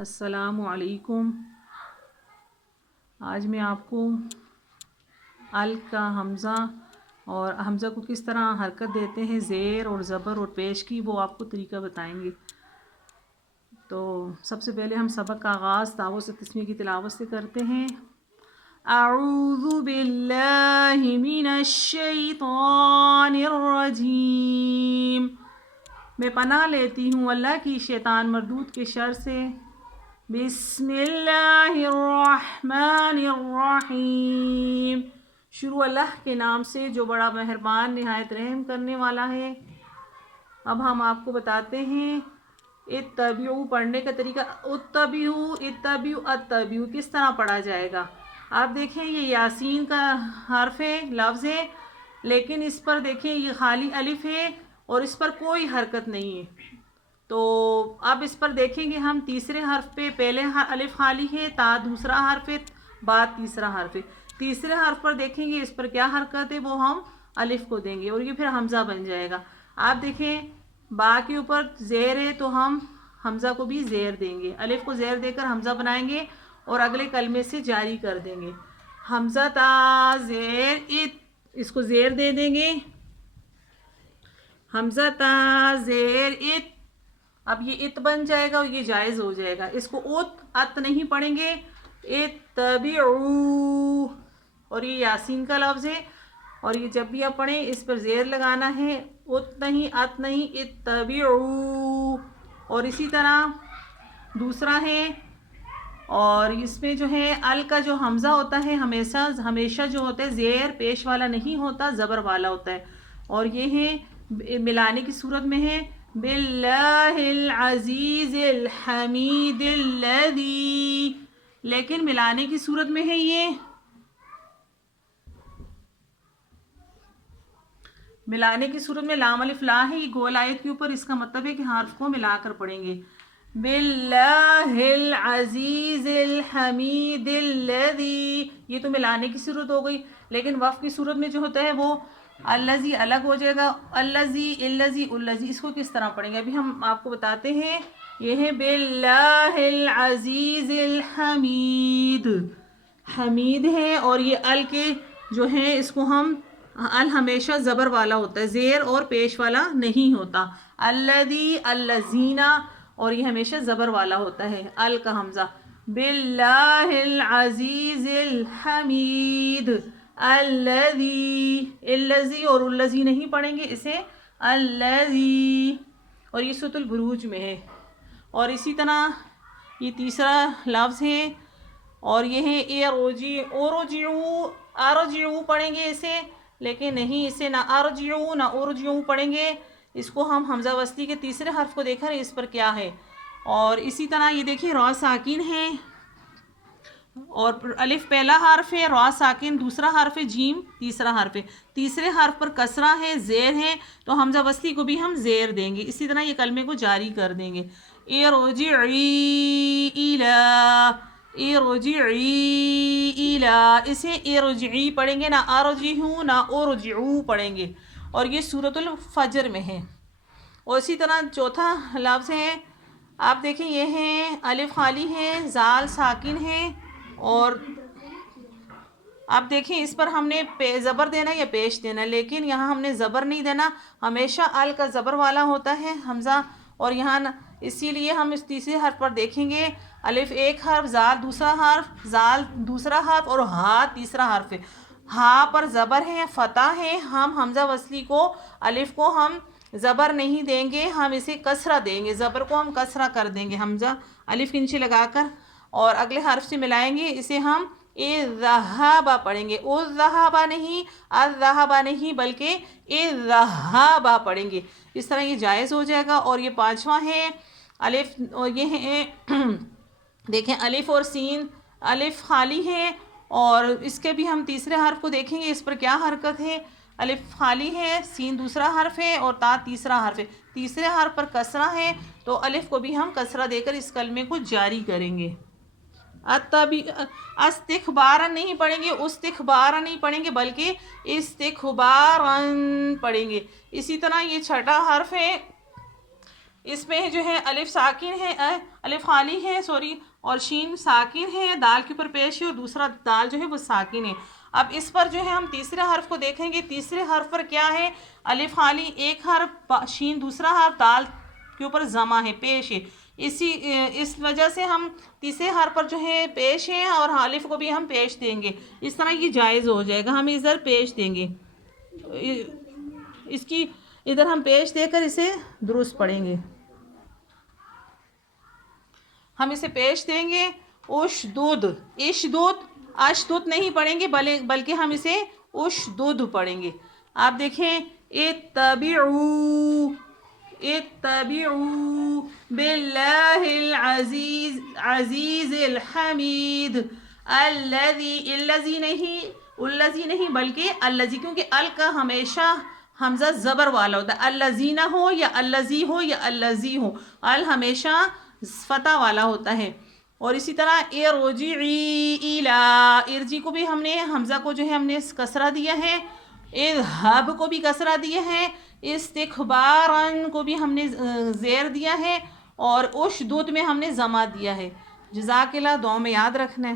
السلام علیکم۔ آج میں آپ کو ال کا حمزہ اور حمزہ کو کس طرح حرکت دیتے ہیں زیر اور زبر اور پیش کی، وہ آپ کو طریقہ بتائیں گے۔ تو سب سے پہلے ہم سبق کا آغاز دعوت سے تسمیہ کی تلاوت سے کرتے ہیں۔ اعوذ باللہ من الشیطان الرجیم، میں پناہ لیتی ہوں اللہ کی شیطان مردود کے شر سے۔ بسم اللہ الرحمن الرحیم، شروع اللہ کے نام سے جو بڑا مہربان نہایت رحم کرنے والا ہے۔ اب ہم آپ کو بتاتے ہیں اتبعوا پڑھنے کا طریقہ۔ اتبعوا کس طرح پڑھا جائے گا۔ آپ دیکھیں یہ یاسین کا حرف ہے، لفظ ہے، لیکن اس پر دیکھیں یہ خالی الف ہے اور اس پر کوئی حرکت نہیں ہے۔ تو اب اس پر دیکھیں گے ہم تیسرے حرف پہ، پہلے الف خالی ہے، تا دوسرا حرف ہے، با تیسرا حرف ہے۔ تیسرے حرف پر دیکھیں گے اس پر کیا حرکت ہے، وہ ہم الف کو دیں گے اور یہ پھر حمزہ بن جائے گا۔ آپ دیکھیں با کے اوپر زیر ہے تو ہم حمزہ کو بھی زیر دیں گے، الف کو زیر دے کر حمزہ بنائیں گے اور اگلے کلمے سے جاری کر دیں گے۔ حمزہ تا زیر ات، اس کو زیر دے دیں گے، حمزہ تا زیر ات۔ اب یہ ات بن جائے گا اور یہ جائز ہو جائے گا۔ اس کو ات نہیں پڑھیں گے، اتبعوا، اور یہ یاسین کا لفظ ہے اور یہ جب بھی آپ پڑھیں اس پر زیر لگانا ہے، ات نہیں ات نہیں، اتبعوا۔ اور اسی طرح دوسرا ہے، اور اس میں جو ہے ال کا جو حمزہ ہوتا ہے ہمیشہ جو ہوتا ہے زیر پیش والا نہیں ہوتا، زبر والا ہوتا ہے، اور یہ ہے ملانے کی صورت میں ہے باللہ العزیز الحمید الذی، لیکن ملانے کی صورت میں ہے یہ ملانے کی صورت میں لام الف لا ہے، یہ گول آیت کے اوپر، اس کا مطلب ہے کہ حرف کو ملا کر پڑھیں گے باللہ العزیز الحمید الذی، یہ تو ملانے کی صورت ہو گئی، لیکن وقف کی صورت میں جو ہوتا ہے وہ الذی الگ ہو جائے گا، الذی الذی الذی، اس کو کس طرح پڑھیں گے ابھی ہم آپ کو بتاتے ہیں۔ یہ ہے باللہ العزیز الحمید، حمید ہے، اور یہ ال کے جو ہے اس کو ہم ال ہمیشہ زبر والا ہوتا ہے، زیر اور پیش والا نہیں ہوتا، الذی الذین، اور یہ ہمیشہ زبر والا ہوتا ہے ال کا حمزہ۔ باللہ العزیز الحمید الذی، الذی اور الذی نہیں پڑھیں گے اسے، الذی، اور یہ سورۃ البروج میں ہے۔ اور اسی طرح یہ تیسرا لفظ ہے اور یہ ہے ارجعوا، ارجعوا پڑھیں گے اسے، لیکن نہیں اسے نہ ارجعوا نہ ارجعوا پڑھیں گے، اس کو ہم حمزہ وصلی کے تیسرے حرف کو دیکھ رہے ہیں اس پر کیا ہے۔ اور اسی طرح یہ دیکھیں را ساکن ہے اور الف پہلا حرف ہے، را ساکن دوسرا حرف ہے، جیم تیسرا حرف ہے، تیسرے حرف پر کسرہ ہے، زیر ہے، تو حمزہ وصلی کو بھی ہم زیر دیں گے۔ اسی طرح یہ کلمے کو جاری کر دیں گے، ارجعی الی، ارجعی الی، اسے ارجعی پڑھیں گے، نہ ارجعو نہ ارجعو پڑھیں گے، اور یہ سورۃ الفجر میں ہے۔ اور اسی طرح چوتھا لفظ ہے، آپ دیکھیں یہ ہے الف خالی ہے، زال ساکن ہے، اور آپ دیکھیں اس پر ہم نے زبر دینا یا پیش دینا، لیکن یہاں ہم نے زبر نہیں دینا، ہمیشہ ال کا زبر والا ہوتا ہے حمزہ، اور یہاں اسی لیے ہم اس تیسرے حرف پر دیکھیں گے الف ایک حرف، زال دوسرا حرف، زال دوسرا حرف، اور ہا تیسرا حرف ہے، ہا پر زبر ہے، فتح ہے، ہم حمزہ وصلی کو الف کو ہم زبر نہیں دیں گے، ہم اسے کسرہ دیں گے، زبر کو ہم کسرہ کر دیں گے حمزہ الف کے نیچے لگا کر، اور اگلے حرف سے ملائیں گے، اسے ہم اذہبا پڑھیں گے، اذہبا نہیں، اذہبا نہیں، بلکہ اذہبا پڑھیں گے، اس طرح یہ جائز ہو جائے گا۔ اور یہ پانچواں ہے الف، اور یہ ہے دیکھیں الف اور سین، الف خالی ہے اور اس کے بھی ہم تیسرے حرف کو دیکھیں گے اس پر کیا حرکت ہے، الف خالی ہے، سین دوسرا حرف ہے اور تا تیسرا حرف ہے، تیسرے حرف پر کسرہ ہے تو الف کو بھی ہم کسرہ دے کر اس کلمے کو جاری کریں گے۔ استخبارا نہیں پڑھیں گے، استخبارا نہیں پڑھیں گے، بلکہ استخبارا پڑھیں گے۔ اسی طرح یہ چھٹا حرف ہے اس میں جو ہے الف ساکن ہے، الف خالی ہے سوری، اور شین ساکن ہے، دال کے اوپر پیش ہے، اور دوسرا دال جو ہے وہ ساکن ہے۔ اب اس پر جو ہے ہم تیسرے حرف کو دیکھیں گے، تیسرے حرف پر کیا ہے، الف خالی ایک حرف، شین دوسرا حرف، دال کے اوپر ضمہ ہے، پیش ہے، اس وجہ سے ہم تیسرے حرف پر جو ہے پیش ہے اور الف کو بھی ہم پیش دیں گے، اس طرح یہ جائز ہو جائے گا، ہم ادھر پیش دیں گے، اس کی ادھر ہم پیش دے کر اسے درست پڑھیں گے، ہم اسے پیش دیں گے اشدود، اشدود، اشدود نہیں پڑھیں گے بلکہ ہم اسے اشدود پڑھیں گے۔ آپ دیکھیں اتبعوا، اتبعوا باللہ العزیز عزیز الحمید الذی نہیں بلکہ الذی، کیونکہ ال کا ہمیشہ حمزہ زبر والا ہوتا ہے، الذین ہو یا الذی ہو یا الذی ہو، ال ہمیشہ فتح والا ہوتا ہے۔ اور اسی طرح ارجعی الی، ارجی کو بھی ہم نے حمزہ کو جو ہے ہم نے کسرہ دیا ہے، اذهب کو بھی کسرہ دیا ہے، استکبارن کو بھی ہم نے زیر دیا ہے، اور اشدود میں ہم نے ضمہ دیا ہے۔ جزاک اللہ، دعاؤں میں یاد رکھنا ہے۔